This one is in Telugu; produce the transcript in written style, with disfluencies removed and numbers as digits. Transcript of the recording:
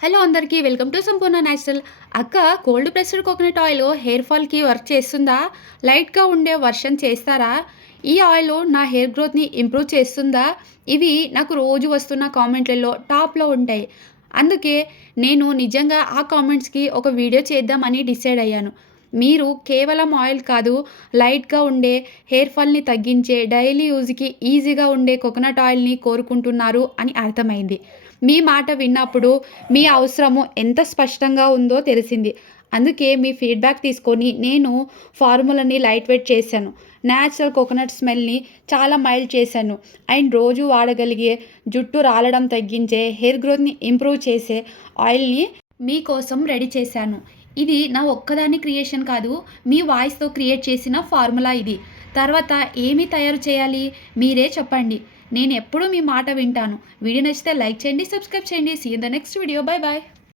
హలో అందరికీ వెల్కమ్ టు సంపూర్ణ న్యాచురల్. అక్క, cold pressed coconut oil hair ఫాల్‌కి వర్క్ చేస్తుందా? లైట్‌గా ఉండే వర్షన్ చేస్తారా? ఈ ఆయిల్ నా హెయిర్ గ్రోత్‌ని ఇంప్రూవ్ చేస్తుందా? ఇవి నాకు రోజు వస్తున్న కామెంట్‌లలో టాప్‌లో ఉంటాయి. అందుకే నేను నిజంగా ఆ కామెంట్స్‌కి ఒక వీడియో చేద్దామని డిసైడ్ అయ్యాను. మీరు కేవలం ఆయిల్ కాదు, లైట్‌గా ఉండే హెయిర్ ఫాల్‌ని తగ్గించే, డైలీ యూజ్‌కి ఈజీగా ఉండే కోకోనట్ ఆయిల్‌ని కోరుకుంటున్నారు అని అర్థమైంది. మీ మాట విన్నప్పుడు మీ అవసరము ఎంత స్పష్టంగా ఉందో తెలిసింది. అందుకే మీ ఫీడ్‌బ్యాక్ తీసుకొని నేను ఫార్ములాని లైట్ వెయిట్ చేశాను. నేచురల్ కోకోనట్ స్మెల్‌ని చాలా మైల్డ్ చేశాను. అండ్ రోజు వాడగలిగే, జుట్టు రాలడం తగ్గించే, హెయిర్ గ్రోత్‌ని ఇంప్రూవ్ చేసే ఆయిల్‌ని మీకోసం రెడీ చేశాను. ఇది నా ఒక్కదాని క్రియేషన్ కాదు. మీ వాయిస్‌తో క్రియేట్ చేసిన ఫార్ములా ఇది. తర్వాత ఏమి తయారు చేయాలి? మీరే చెప్పండి. నేనెప్పుడూ మీ మాట వింటాను. వీడియో నచ్చితే లైక్ చేయండి, సబ్స్క్రైబ్ చేయండి. See you in the next video. Bye by.